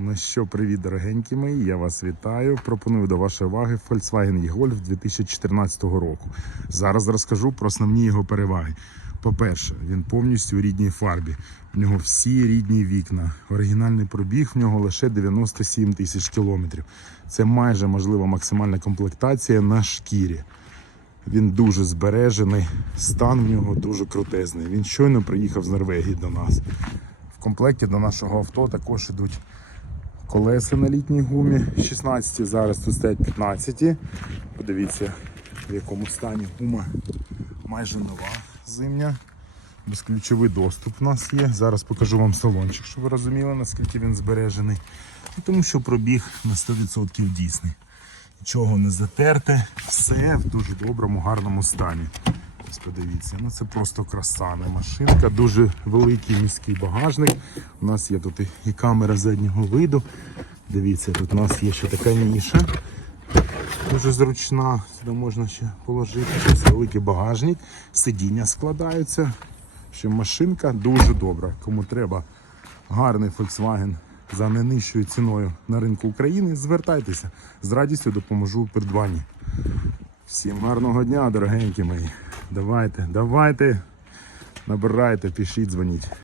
Ну що, привіт, дорогенькі мої, я вас вітаю. Пропоную до вашої уваги Volkswagen e-Golf 2014 року. Зараз розкажу про основні його переваги. По-перше, він повністю у рідній фарбі. В нього всі рідні вікна. Оригінальний пробіг в нього лише 97 тисяч кілометрів. Це майже можлива максимальна комплектація на шкірі. Він дуже збережений, стан в нього дуже крутезний. Він щойно приїхав з Норвегії до нас. В комплекті до нашого авто також ідуть колеса на літній гумі 16, зараз тут стоять 15. Подивіться, в якому стані гума майже нова зимня. Безключовий доступ у нас є. Зараз покажу вам салончик, щоб ви розуміли, наскільки він збережений. Ну, Тому що пробіг на 100% дійсний. Нічого не затерте, все в дуже доброму, гарному стані. Ось подивіться, ну це просто красана машинка, дуже великий міський багажник. У нас є тут і- камера заднього виду. Дивіться, тут у нас є ще така ніша. Дуже зручна, сюди можна ще положити. Ось великий багажник, сидіння складаються. Що машинка дуже добра. Кому треба гарний Volkswagen за не нижчою ціною на ринку України, звертайтеся. З радістю допоможу у придбанні. Всім гарного дня, дорогенькі мої. Давайте, давайте, набирайте, пишіть, дзвоніть.